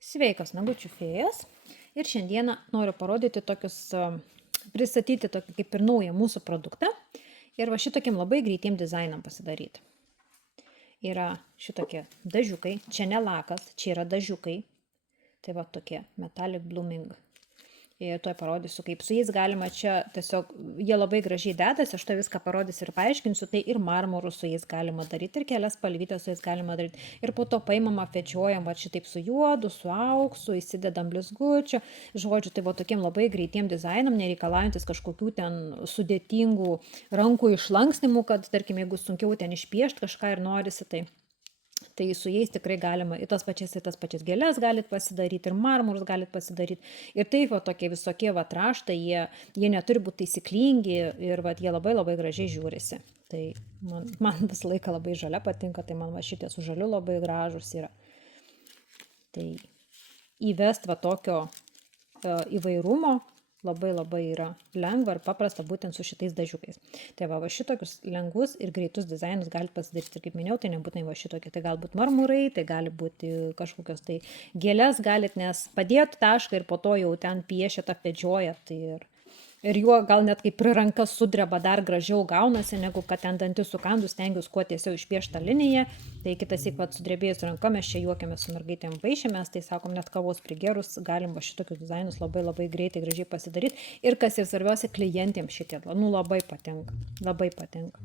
Sveikas, nagučių fėjos. Ir šiandieną noriu parodyti pristatyti tokį kaip ir naują mūsų produktą. Ir va šitokiam labai greitiem dizainam pasidaryti. Yra šitokie dažiukai, čia ne lakas, čia yra dažiukai. Tai va tokie metallic blooming. Ir tuoj parodysiu, kaip su jais galima čia tiesiog, jie labai gražiai dedasi, aš to viską parodysiu ir paaiškinsiu, tai ir marmurų su jais galima daryti, ir kelias spalvytės su jais galima daryti. Ir po to paimama, fečiuojam, va šitaip su juodu, su auksu, įsidedam blizgučio. Žodžiu, tai va tokiem labai greitiem dizainam, nereikalaujantis kažkokių ten sudėtingų rankų išlanksnimų, kad, tarkim, jeigu sunkiau ten išpiešti kažką ir norisi, tai su jais tikrai galima į tas pačias gėles galit pasidaryti, ir marmurus galit pasidaryti. Ir taip, va, tokie visokie va raštai, jie neturi būti taisyklingi ir va, jie labai labai gražiai žiūrisi. Tai man visą laiką labai žalia patinka, tai man va šitie su žaliu labai gražus yra. Tai įvest va tokio įvairumo labai labai yra lengva ir paprasta būtent su šitais dažiukais. Tai va šitokius lengvus ir greitus dizainus galite pasidaryti. Ir kaip minėjau, tai nebūtinai va šitokie. Tai galbūt marmurai, tai gali būti kažkokios tai gėlės galit, nes padėt tašką ir po to jau ten piešėt, apvedžiojat. Ir juo gal net kaip prie rankas sudreba dar gražiau gaunasi, negu kad ten dantis sukandus stengius kuo tiesiau išpieštą liniją. Tai kitas įkvat sudrebėjus ranka, mes čia juokiamės su mergaitėm paišėmės, tai sakom, net kavos prigerus galim va šitokius dizainus labai labai greitai, gražiai pasidaryti. Ir kas ir svarbiausia, klientėms šitie, labai patinka, labai patinka.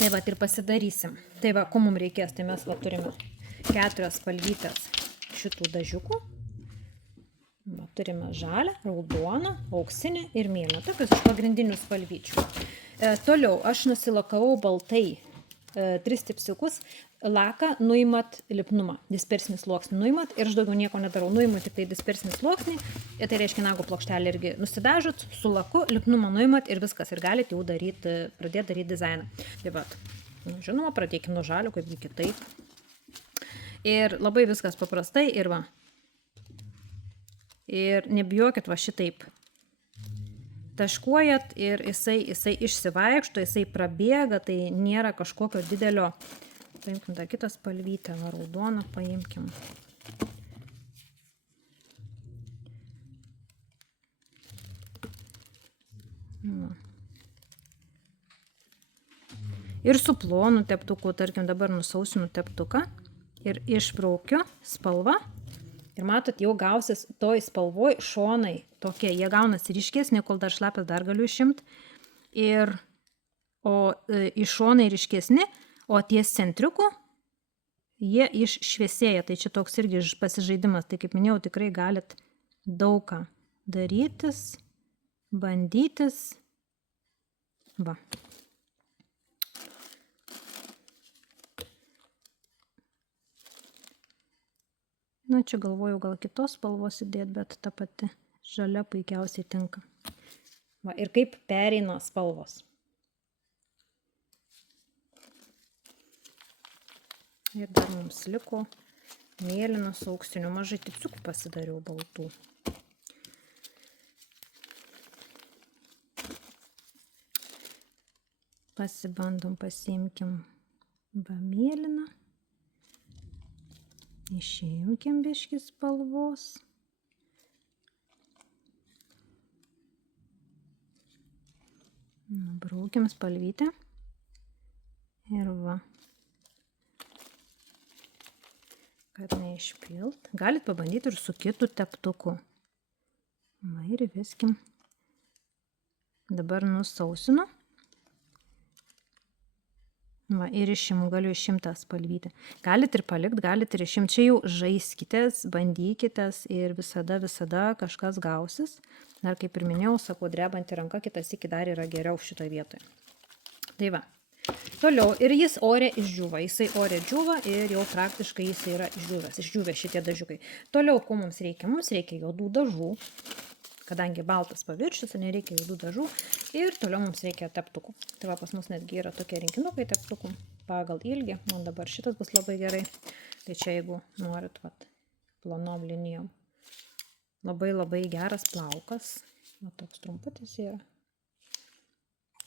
Tai va ir pasidarysim. Tai va, ko mums reikės, tai mes va turime 4 spalvytes šitų dažiukų. Va, turime žalią, raudoną, auksinę ir mėlyną. Tokius iš pagrindinių spalvyčių. Toliau aš nusilakavau baltai 3 stipsiukus. Laką nuimat lipnumą, dispersinį sluoksnį nuimat ir aš daugiau nieko nedarau. Nuimu tik tai dispersinį sluoksnį, tai reiškia nago plokštelį irgi nusidažot, su laku lipnumą nuimat ir viskas. Ir galite jau pradėti daryti dizainą. Tai va, žinoma, pradėkime nuo žalio, kaipgi kitaip. Ir labai viskas paprastai ir va. Ir nebijokit va šitaip. Taškuojat ir jisai išsivaikšto, jisai prabėga, tai nėra kažkokio didelio. Paimkim tą kitą spalvytę, raudoną paimkim. Ir su plonu teptuku, tarkim, dabar nusausinu teptuką ir išbraukiu spalvą. Ir matot, jau gausis toj spalvoj šonai tokie, jie gaunasi ryškesni, kol dar šlapias dar galiu išimti. O iš šonai ryškesni, o ties centriuku jie iššviesėja. Tai čia toks irgi pasižaidimas. Tai kaip minėjau, tikrai galit daug ką darytis, bandytis. Va. Na, čia galvoju gal kitos spalvos įdėti, bet ta pati žalia puikiausiai tinka. Va, ir kaip pereina spalvos. Ir dar mums liko mėlyną su auksiniu. Mažai tipsiukų pasidariau baltų. Pasibandom, pasiimkim va mėlyną. Išėjimkim biškį spalvos. Braukim spalvytę. Ir va. Kad neišpilt. Galit pabandyti ir su kitu teptuku. Va ir viskim. Dabar nusausinu. Va, ir išimu, galiu išimtą spalvytę. Galit ir palikti, galit ir išimti. Čia jau žaiskitės, bandykitės ir visada kažkas gausis. Dar kaip ir minėjau, sakau, drebanti ranka, kitas iki dar yra geriau šitoje vietoje. Tai va. Toliau, ir jis ore išdžiūva. Jisai ore džiūva ir jau praktiškai jis yra išdžiūvęs. Išdžiūvę šitie dažiukai. Toliau, ko mums reikia? Mums reikia juodų dažų. Kadangi baltas paviršius, nereikia juodų dažų. Ir toliau mums reikia teptukų. Tai va, pas mus netgi yra tokie rinkinukai teptukų pagal ilgį. Man dabar šitas bus labai gerai. Tai čia jeigu norit, va, plonom linijom. Labai labai geras plaukas. Va, toks trumputis yra.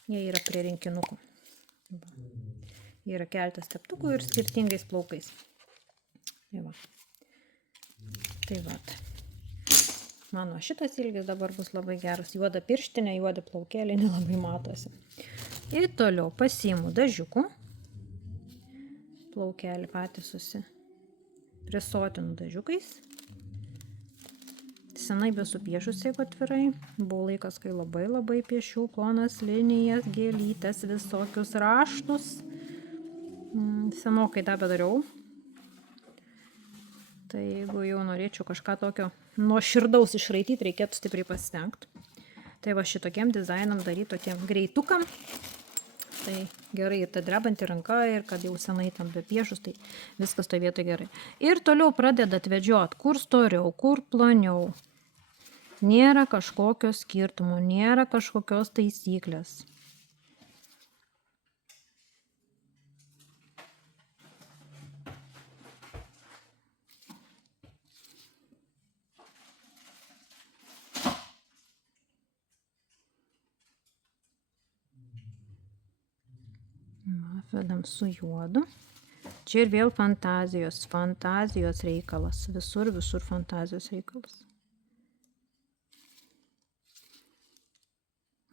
Jie yra prie rinkinukų. Va. Jie yra keletas teptukų ir skirtingais plaukais. Tai va. Tai vat. Mano šitas ilgis dabar bus labai geras. Juoda pirštinė, juoda plaukėlė, nelabai matosi. Ir toliau pasiimu dažiukų. Plaukelį patys prisotinu dažiukais. Senai besu piešus, jeigu atvirai. Buvo laikas, kai labai piešiau plonas linijas, gėlytes, visokius raštus. Senokai tą bedariau. Tai jeigu jau norėčiau kažką tokio nuoširdaus išraityti, reikėtų stipriai pasistengti. Tai va šitokiem dizainam daryti tokiem greitukam. Tai gerai ir ta drebanti ranka, ir kad jau senai tam be piešus, tai viskas to vietoj gerai. Ir toliau pradedat vedžiot, kur storiau, kur ploniau. Nėra kažkokio skirtumo, nėra kažkokios taisyklės. Vedam su juodu. Čia ir vėl fantazijos reikalas. Visur fantazijos reikalas.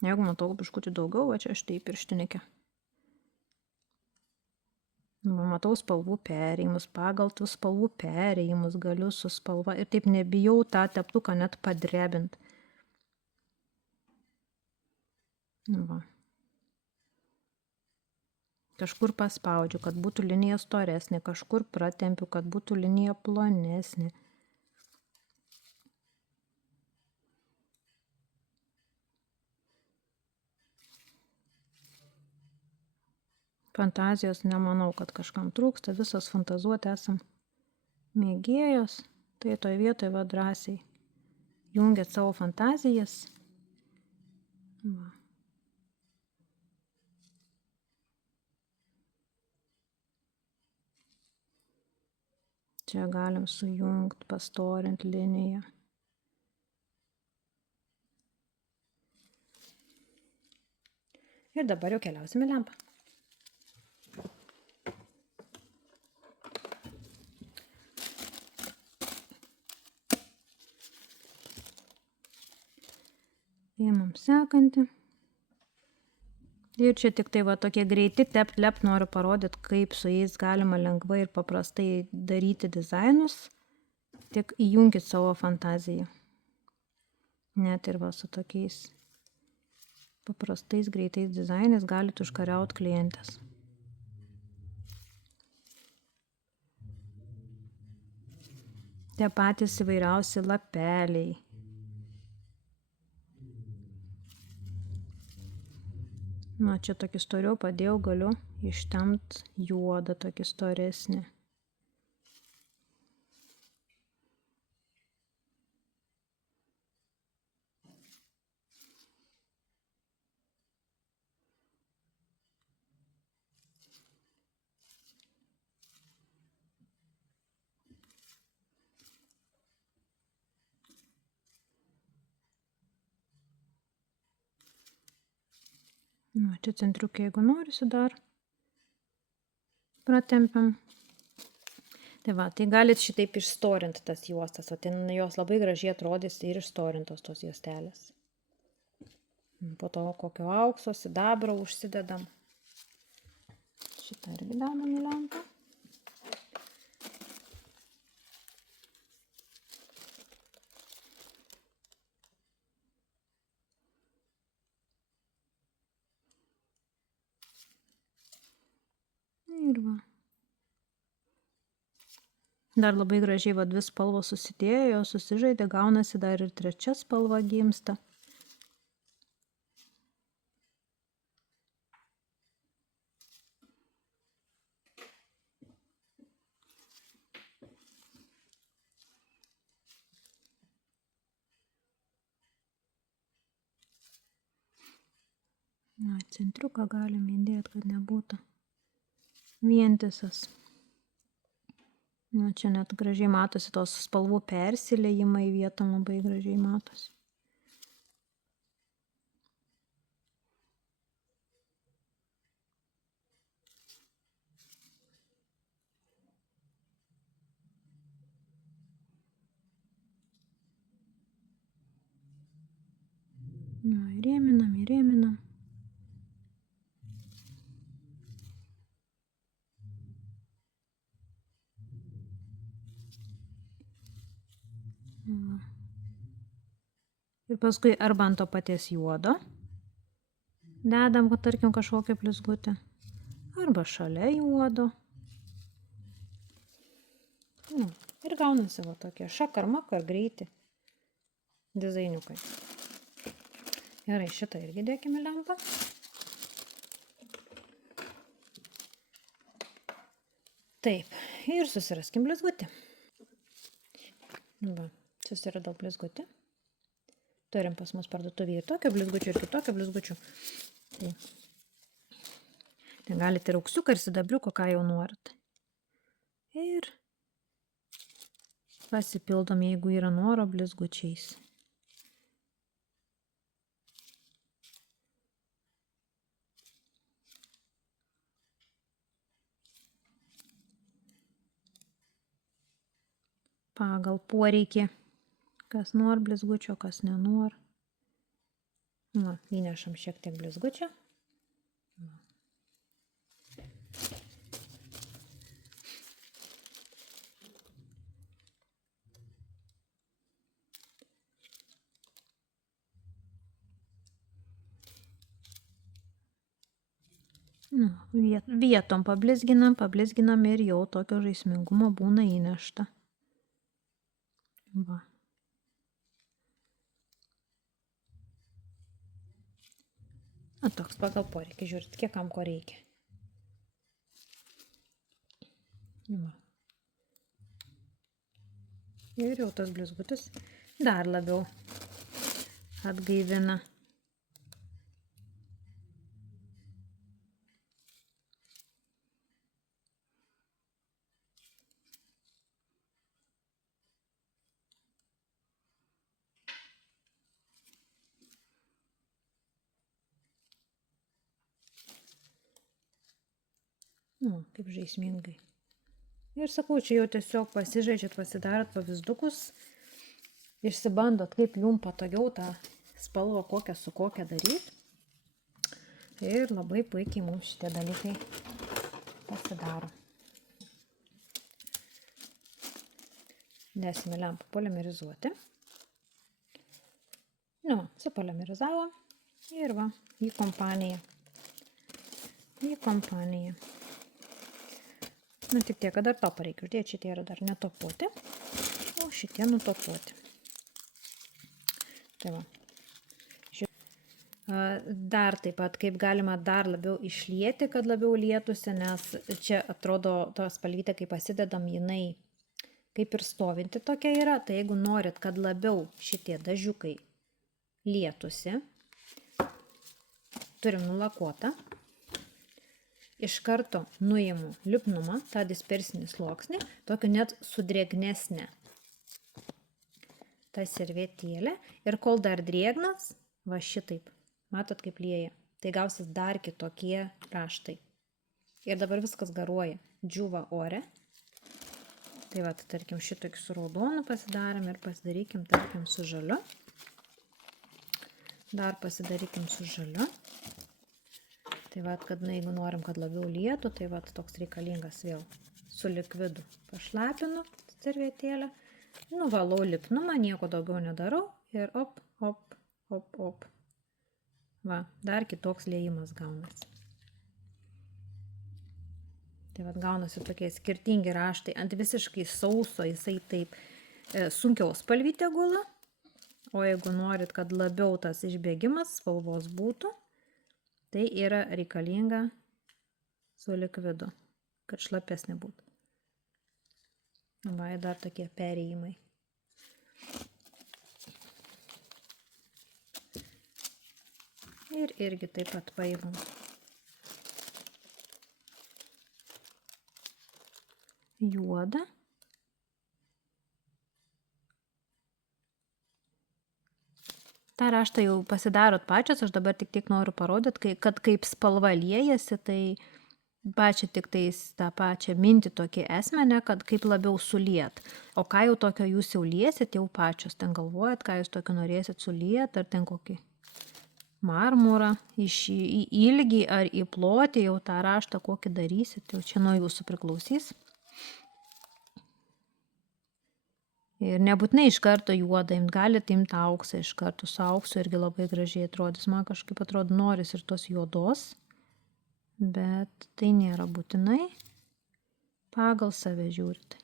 Jeigu matau biškutį daugiau, va čia štai pirštinikė. Matau spalvų perėjimus, pagal tų spalvų perėjimus galiu su spalva ir taip nebijau tą teptuką net padrebint. Va. Kažkur paspaudžiu, kad būtų linija storesnė, kažkur pratempiu, kad būtų linija plonesnė. Fantazijos nemanau, kad kažkam trūksta, visos fantazuoti esam mėgėjos, tai toj vietoj va drąsiai jungiat savo fantazijas. Va. Čia galim sujungt, pastorint liniją. Ir dabar jau keliausime lempą. Įmam sekantį. Ir čia tik tai va tokie greiti tept-lept noriu parodyti, kaip su jais galima lengvai ir paprastai daryti dizainus. Tik įjunkit savo fantaziją. Net ir va su tokiais paprastais greitais dizainais galit užkariaut klientės. Tie patys įvairiausi lapeliai. Nu, čia tokį storiau padėjau, galiu ištempt juodą tokį storesnį. Nu, čia centriukai, jeigu norisi dar pratempiam. Tai va, tai galit šitaip išstorinti tas juostas, o ten jos labai gražiai atrodys ir išstorintos tos juostelės. Po to kokio aukso, sidabro užsidedam. Šitą irgi dedam į lempą. Ir va. Dar labai gražiai va dvi spalvos susidėjo, susižaidė, gaunasi dar ir trečia spalva gimsta. Na, centriuką galim įdėti, kad nebūtų vientisas. Nu, čia net gražiai matosi tos spalvų persiliejimai vietom labai gražiai matosi. Įrėminam, įrėminam. Ir paskui arba ant to paties juodo dedam, kad tarkim kažkokią blizgutę, arba šalia juodo. Ir gaunasi va tokie šakar-makar greiti dizainiukai. Gerai, šitą irgi dėkime lempą. Taip, ir susiraskim blizgutį. Va, susiradau blizgutį. Turim pas mus parduotuvėje ir tokio blizgučių, ir kitokio blizgučių. Tai ten galite ir auksiuką, ir sidabriuko, ką jau norit. Ir pasipildom, jeigu yra noro, blizgučiais. Pagal poreikį. Kas nori blizgučio, kas nenori. Va, įnešam šiek tiek blizgučio. Vietom pablizginam ir jau tokio žaismingumo būna įnešta. Va. Toks pagal poreikį, žiūrit, kiek kam ko reikia. Va. Ir jau tas blizgutis dar labiau atgaivina. Kaip žaismingai. Ir sakau, čia jau tiesiog pasižaidžiat, pasidarot pavyzdukus, išsibandot, kaip jums patogiau tą spalvą kokią su kokią daryti. Ir labai puikiai mums šitie dalykai pasidaro. Dėsime lempą polimerizuoti. Supolimerizavom ir va, į kompaniją. Tik tiek, kad dar topą reikia uždėti, šitie yra dar netopuoti, o šitie nutopuoti. Tai va. Dar taip pat, kaip galima dar labiau išlieti, kad labiau lietųsi, nes čia atrodo to spalvytė, kai pasidedam, jinai kaip ir stovinti tokia yra, tai jeigu norit, kad labiau šitie dažiukai lietųsi, turim nulakuotą. Iš karto nuimu lipnumą, tą dispersinį sluoksnį, tokį net sudrėgnesnę tą servetėlę. Ir kol dar drėgnas, va šitaip, matot kaip lieja, tai gausis dar kitokie raštai. Ir dabar viskas garuoja, džiūva ore. Tai va, tarkim, šitokį su raudonu pasidarėm ir pasidarykim, tarkim, su žaliu. Dar pasidarykim su žaliu. Tai va, kad jeigu norim, kad labiau lietų, tai va, toks reikalingas vėl su likvidu pašlapinu servetėlę, nuvalau lipnumą, nieko daugiau nedarau ir op, op, op, op. Va, dar kitoks liejimas gaunasi. Tai va, gaunasi tokie skirtingi raštai, ant visiškai sauso jisai taip sunkiau spalvytė gula, o jeigu norit, kad labiau tas išbėgimas spalvos būtų, tai yra reikalinga su likvidu, kad šlapesnė būtų. Va, dar tokie perėjimai. Ir irgi taip pat paimam. Juodą. tą raštą jau pasidarot pačios, aš dabar tik noriu parodyti, kad kaip spalva liejasi, tai pačią tik tais tą pačią mintį tokį esmenę, kad kaip labiau suliet. O ką jau tokio jūs jau liesit, jau pačios ten galvojat, ką jūs tokio norėsit suliet, ar ten kokį marmurą, į ilgį ar į plotį, jau tą raštą kokį darysit, jau čia nuo jūsų priklausys. Ir nebūtinai iš karto juodą imt, galite imti auksą iš karto, su auksu irgi labai gražiai atrodys. Man kažkaip atrodo noris ir tos juodos, bet tai nėra būtinai, pagal save žiūrite.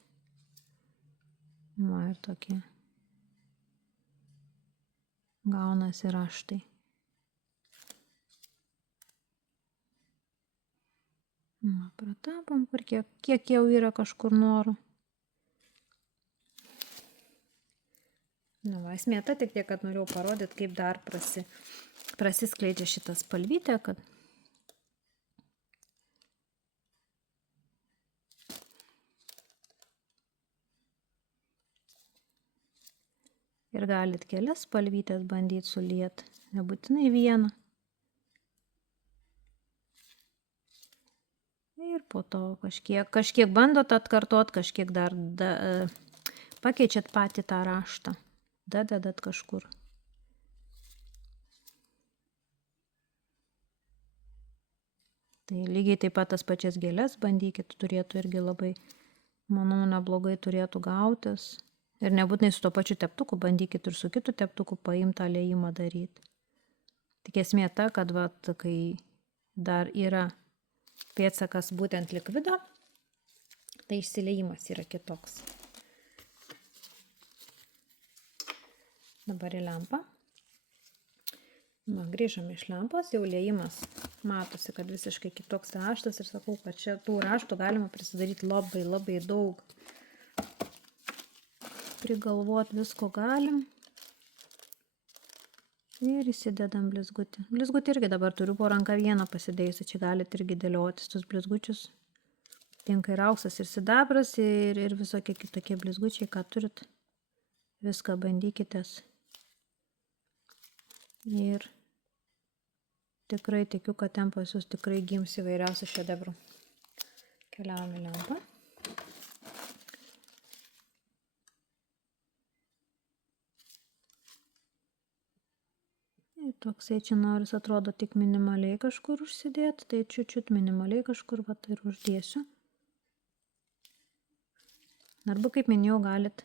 Va ir tokie gaunasi raštai. Va, pratapom, kur kiek jau yra kažkur norų. Nu, va, esmė ta tik tiek, kad norėjau parodyti, kaip dar prasiskleidžia šitą spalvytę, kad ir galit kelias spalvytės bandyti suliet, nebūtinai vieną. Ir po to kažkiek bandot atkartot, kažkiek dar pakeičiat patį tą raštą. Dadedat kažkur. Tai lygiai taip pat tas pačias gėles bandykit, turėtų irgi labai, manau, neblogai turėtų gautis. Ir nebūtinai su to pačiu teptuku, bandykit ir su kitu teptuku paimti tą liejimą daryti. Tik esmė ta, kad kai dar yra pėdsakas būtent likvido, tai išsiliejimas yra kitoks. Dabar į lempą. Grįžom iš lempos, jau liejimas matosi, kad visiškai kitoks raštas ir sakau, kad čia tų raštų galima prisidaryti labai daug. Prigalvot visko galim. Ir įsidedam blizgutį. Blizgutį irgi dabar turiu po ranką vieną pasidėjusi, čia galite irgi dėliotis tus blizgučius. Tinka ir auksas, ir sidabras, ir visokie kitokie blizgučiai, ką turit. Viską bandykitės. Ir tikrai tikiu, kad ten pas jūs tikrai gims įvairiausių šedevrų. Keliavom į lempą. Ir toksai čia noris atrodo tik minimaliai kažkur užsidėti, tai čiut minimaliai kažkur ir uždėsiu. Arba, kaip minėjau, galit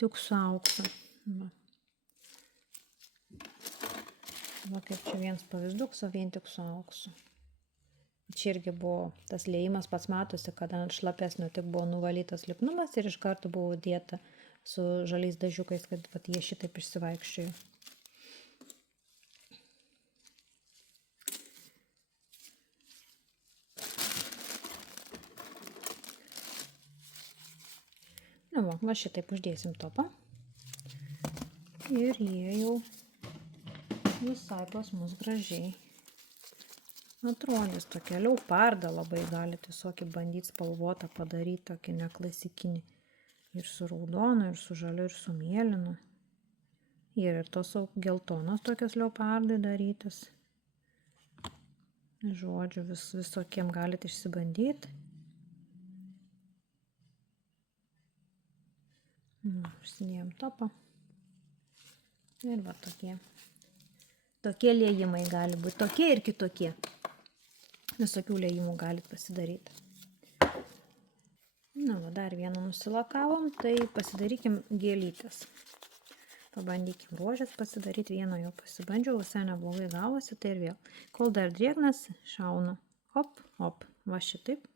tik su auksu. Va kaip čia vienas pavyzduks, o vien tik su auksu. Čia irgi buvo tas liejimas, pats matosi, kad ant šlapesnio tik buvo nuvalytas lipnumas ir iš karto buvo dėta su žaliais dažiukais, kad jie šitaip išsivaikščiojo. Nu, va šitaip uždėsim topą. Ir jie jau visai pas mus gražiai atrodys. Tokia leopardą labai galite visokį bandyti spalvotą padaryti, tokį neklasikinį. Ir su raudonu, ir su žaliu, ir su mėlynu. Ir tos geltonos tokios leopardai darytis. Žodžiu, visokiem galite išsibandyti. Užsidėjom topą. Ir va tokie. Tokie liejimai gali būti. Tokie ir kitokie. Visokių liejimų galit pasidaryti. Na, va, dar vieną nusilakavom. Tai pasidarykim gėlytės. Pabandykim rožės pasidaryti. Vieną jau pasibandžiau. Visai neblogai gavosi. Tai ir vėl. Kol dar drėgnas, šaunu. Hop, hop. Va šitaip.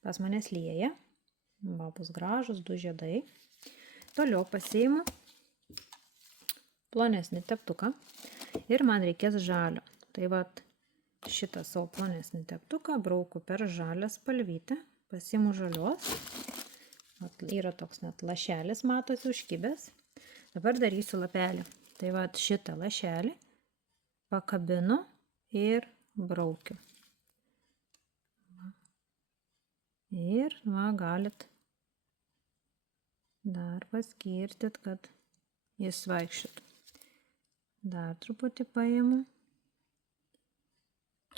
Pas manęs lieja. Va, bus gražus 2 žiedai. Toliau pasiimu plonesnį teptuką ir man reikės žalio. Tai vat šitą savo plonesnį teptuką brauku per žalią spalvytę, pasiimu žalios. Vat yra toks net lašelis, matosi užkibęs. Dabar darysiu lapelį. Tai vat šitą lašelį pakabinu ir braukiu. Ir va, galit dar paskirtit, kad jis vaikščiotų. Dar truputį paimu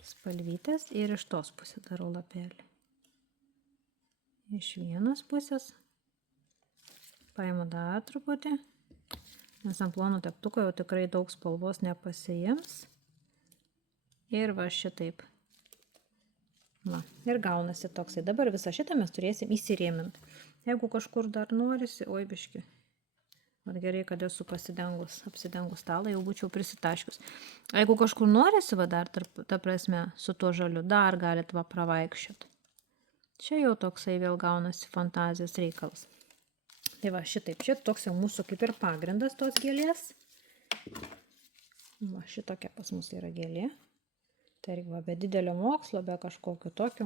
spalvytės ir iš tos pusės darau lapelį. Iš vienos pusės paimu dar truputį. nes ant plono teptuko jau tikrai daug spalvos nepasiims. Ir va šitaip. Va, ir gaunasi toksai. Dabar visą šitą mes turėsim įsirėminti. Jeigu kažkur dar norisi, oi biški. Vat gerai, kad esu apsidengus stalą, jau būčiau prisitaškius. Jeigu kažkur norisi, va dar, ta prasme, su tuo žaliu, dar galit va pravaikščiot. Čia jau toksai vėl gaunasi fantazijos reikalas. Tai va, šitaip, toks jau mūsų kaip ir pagrindas tos gėlės. Va, šitokia pas mus yra gėlė. Tai irgi va, be didelio mokslo, be kažkokio tokio.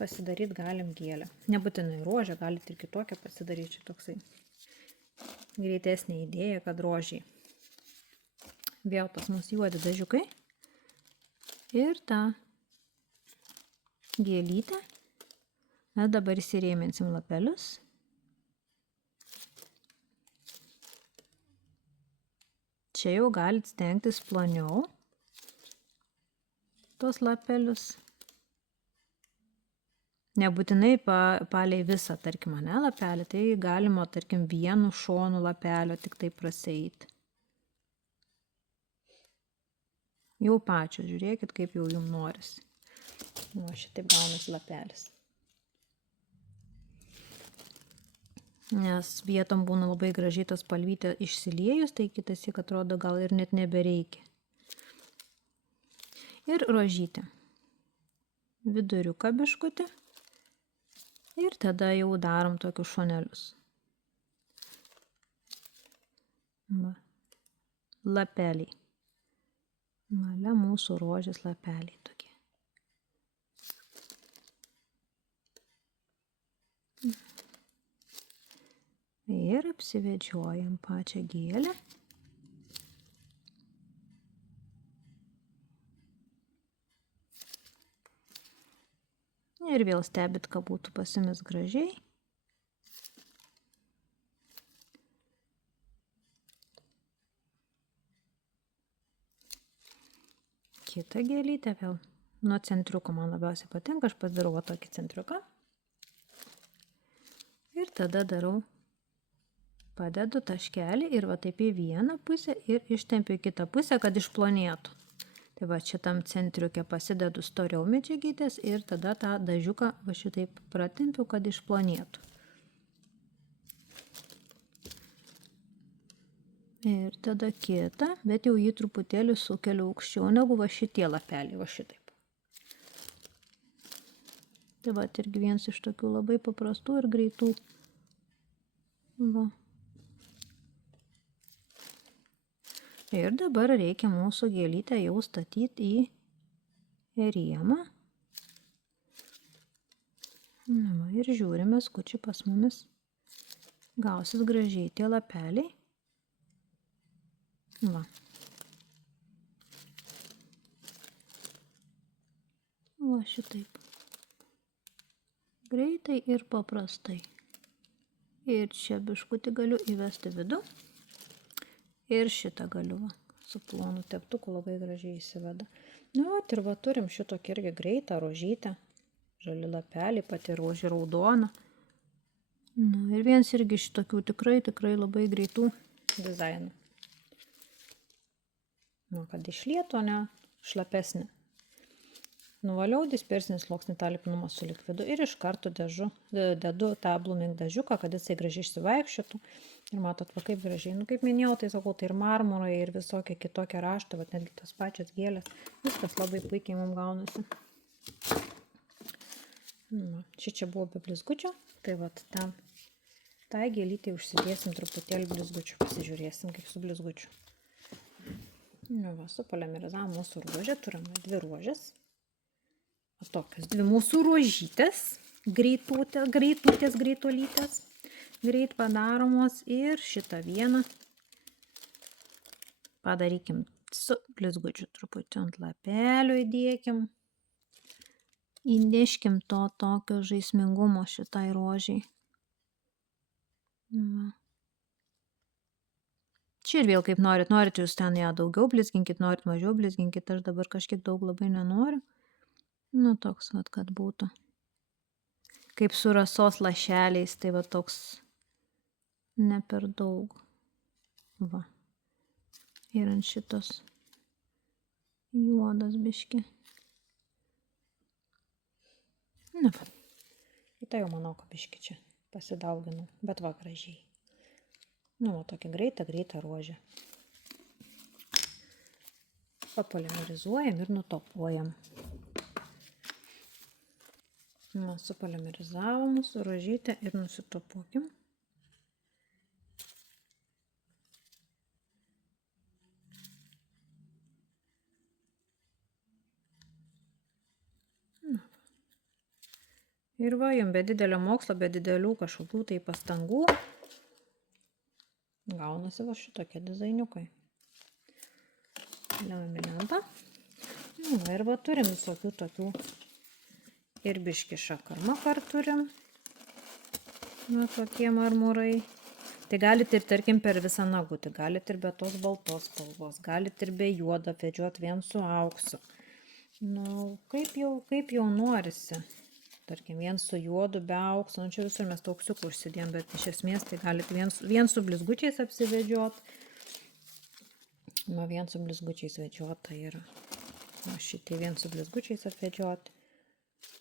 Pasidaryti galim gėlę. Nebūtinai rožę, galite ir kitokią pasidaryti. Čia toksai greitesnė idėja, kad rožiai. Vėl pas mus juodi dažiukai. Ir tą gėlytę. Mes dabar įsirėminsim lapelius. Čia jau galit stengtis ploniau tos lapelius. Nebūtinai palei visą, tarkim, lapelį, tai galima, tarkim, vienu šonu lapelio tik tai praseiti. Jau pačios, žiūrėkit, kaip jau jums norisi. Va, šitaip gaunasi lapelis. Nes vietom būna labai gražiai tas spalvytė išsiliejus, tai kitąsyk atrodo gal ir net nebereikia. Ir rožytė. Viduriuką biškutį. Ir tada jau darom tokius šonelius. Va. Lapeliai. Malia mūsų rožės lapeliai tokie. Ir apsivedžiojam pačią gėlę. Ir vėl stebit, kad būtų pasimis gražiai. Kita gėlytė vėl. Nuo centriuko man labiausiai patinka, aš pasidarau va tokį centriuką. Ir tada darau, padedu taškelį ir va taip į vieną pusę ir ištempiu į kitą pusę, kad išplonėtų. Tai va šitam centriuke pasidedu storiau medžiagytės ir tada tą dažiuką va šitaip pratempiu, kad išplonėtų. Ir tada kitą, bet jau jį truputėlį sukeliu aukščiau negu va šitie lapeliai, va šitaip. Tai va irgi vienas iš tokių labai paprastų ir greitų. Va. Ir dabar reikia mūsų gėlytę jau statyti į rėmą. Va, ir žiūrime, skučiai pas mumis gausis gražiai tie lapeliai. Va. Va šitaip. Greitai ir paprastai. Ir čia biškutį galiu įvesti vidų. Ir šitą galiu, va, su plonu teptuku labai gražiai įsiveda. Nu, ir va turim šitokį irgi greitą rožytę. Žali lapelį, pati rožė raudona. Nu, ir vienas irgi šitokių tikrai labai greitų dizainų. Nu, kad išlieto, ne, šlapesnė. Nuvaliau dispersinį sluoksnį tą lipnumą su likvidu ir iš karto dedu tą blooming dažiuką, kad jisai gražiai išsivaikščiotų. Ir matot, va kaip gražiai. Nu, kaip minėjau, tai sakau, tai ir marmurai, ir visokie kitokie raštai, va netgi tos pačios gėlės. Viskas labai puikiai mums gaunasi. Nu, čia buvo be blizgučio, tai va ten tą gėlytį užsidėsim truputėlį blizgučių, pasižiūrėsim, kaip su blizgučiu. Nu, va, supolimerizavom mūsų rožę, turime 2 rožės. O tokios 2 mūsų rožytės, greituolytės, greit padaromos ir šitą vieną padarykim su blizgučiu truputį ant lapelio įdėkim. Įneškim to tokio žaismingumo šitai rožiai. Va. Čia ir vėl kaip norit jūs ten ją daugiau blizginkit, norit mažiau blizginkit, aš dabar kažkiek daug labai nenoriu. Nu, toks, vat, kad būtų. Kaip su rasos lašeliais, tai va toks ne per daug. Va. Ir ant šitos juodas biški. Na, va. Tai jau manau, kad biški čia pasidauginu, bet va gražiai. Nu, va, tokia greita ruožė. Papolimerizuojam ir nutopuojam. Na, supolimerizavom su rožytė ir nusitopuokim. Ir va, jums be didelio mokslo, be didelių kažkokių tai pastangų gaunasi va šitokie dizainiukai. Dėliojame lentą. Ir va turim visokių tokių ir biški šakar-makar turim. Na, tokie marmurai. Tai galite ir, tarkim, per visą nagutį, galite ir be tos baltos spalvos, galite ir be juodo vedžioti vien su auksu. Nu, kaip jau norisi. Tarkim, vien su juodu, be aukso, nu čia visur mes auksiukų užsidėjom, bet iš esmės tai galite vien su blizgučiais apsivedžiot. Nu, vien su blizgučiais vedžiot, tai yra. O šitie vien su blizgučiais apvedžiot.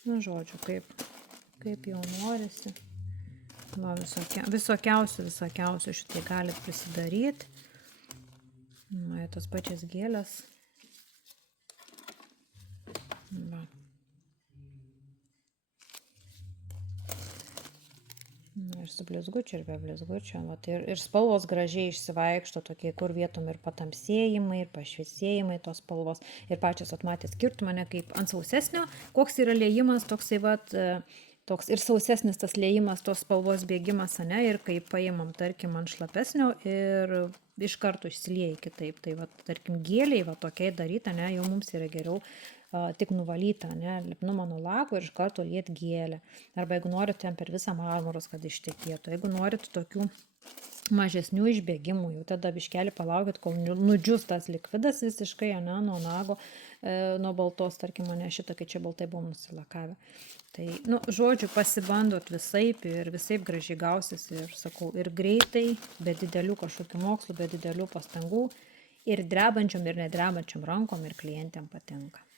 Nu, žodžiu, kaip jau norisi. Va, visokiausių šitai galite prisidaryti. Na, tos pačias gėlės. Va. Ir su blizgučiu, ir be blizgučio. Ir spalvos gražiai išsivaikšto, tokie, kur vietom ir patamsėjimai, ir pašviesėjimai tos spalvos. Ir pačios atmatė skirtumą, ne kaip ant sausesnio, koks yra liejimas, toksai toks ir sausesnis tas liejimas, tos spalvos bėgimas, ne, ir kai paimam, tarkim, ant šlapesnio ir iš karto išsilieja kitaip. Tai, tarkim, gėliai, tokiai daryta, ne, jau mums yra geriau tik nuvalyta, ne, lipnumą nuo lako ir iš karto liet gėlę. Arba jeigu norit ten per visą marmurus, kad ištekėtų. Jeigu norit tokių mažesnių išbėgimų, jau tada biškelį palaukit, kol nudžius tas likvidas visiškai, ne, nuo nago, nuo baltos, tarkim, ne, šitokie čia baltai buvom nusilakavę. Tai, nu, žodžiu, pasibandot visaip ir visaip gražiai gausis ir, sakau, ir greitai, be didelių kažkokių mokslų, be didelių pastangų, ir drebančiom, ir nedrebančiom rankom, ir klientėm patinka.